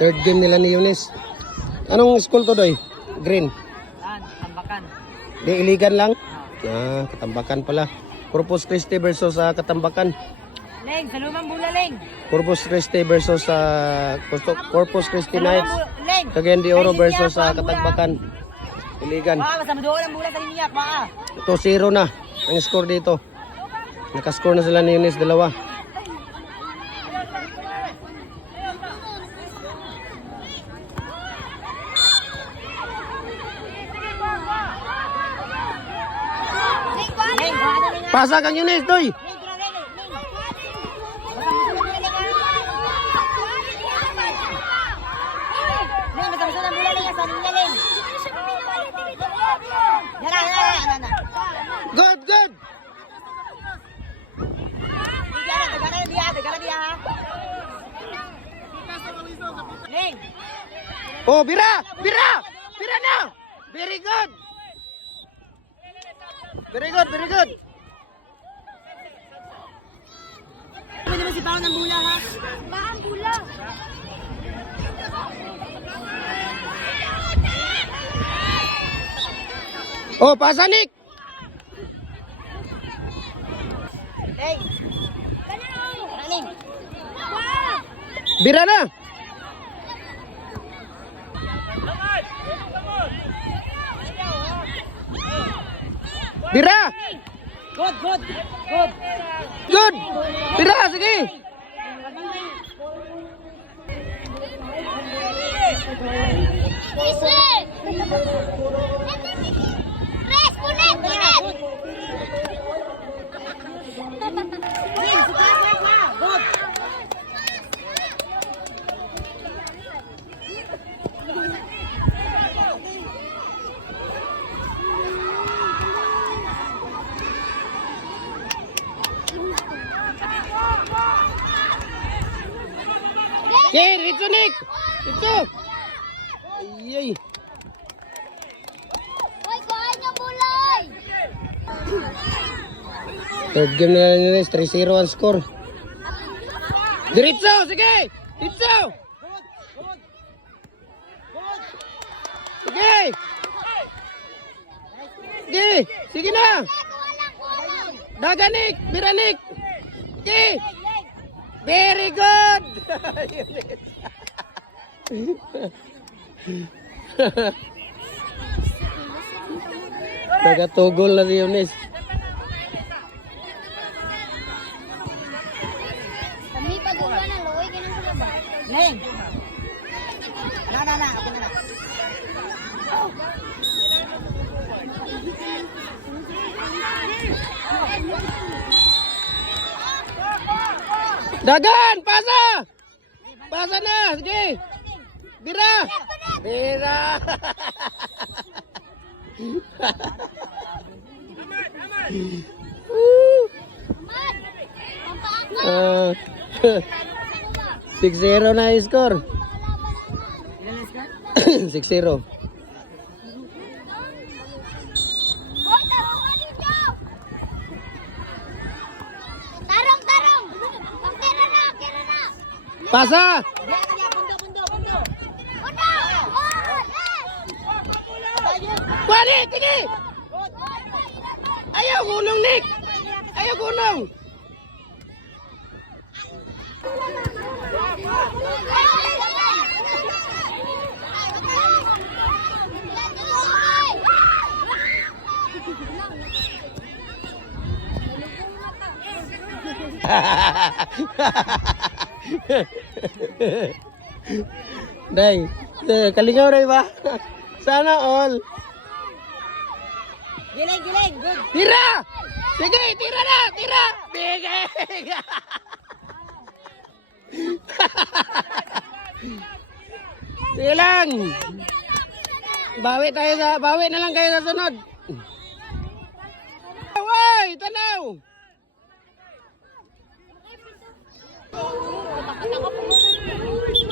Third game nila ni Eunice. Anong school to, Doy? Green. Tambakan. Di iligan lang? Ah, Katambakan pala. Corpus Christi versus Katambakan. Leng, sa lumang bula, Leng. Corpus Christi versus Corpus Christi Knights. Leng. Cagayan de Oro versus Katambakan. Iligan. Basta madoon ang bula sa liniyak, baka. 2-0 na ang score dito. Nakascore na sila ni Eunice, dalawa. Pasa kang Eunice, Doy. Good, good. Oh, Bira! Bira! Bira na! Very good! Very good, very good! Ano naman si Baon ng bula, ha? Baon bula! Oh, pasa, Nick! Hey! Raling! Bira na! Bira! Good, good! Good! Good! Bira, sige! Okay, dito, Nick! Dito! Ay, third game nila ni Eunice, 3-0 ang score. Diretso, sige! Diretso! Sige! Sige! Sige na! Daga, Nick! Bira, Nick! Sige! Very good! Nagatugol na si Eunice. Kami pagulan na loy ganun sa baba. Leng! Na, ako na. Dagan! Pasa! Pasa na! Sige! Bira! Bira! Ah, 6-0 na score. 6-0. Tarong. Pagkira na. Pasa! Pundo! Pwede! Sige! Ayaw gunong, Nick! Ayaw gunong! Day, kalingaw ray ba? Sana all. Giling! Good! Tira! Sige, tira na! Tira! Sige! Sige lang! Bawi na lang kayo sa sunod. Away! Tanaw!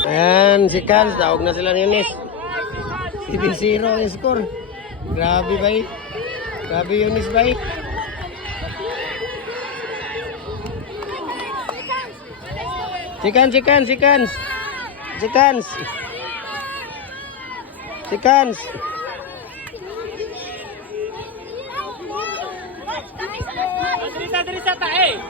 Ayan, si Kans, tawag na sila ni Eunice. 7-0 ang score. Grabe ba eh? Grabe Eunice ba eh? Si Kans. Chikans. Chikans. Diri sa tae.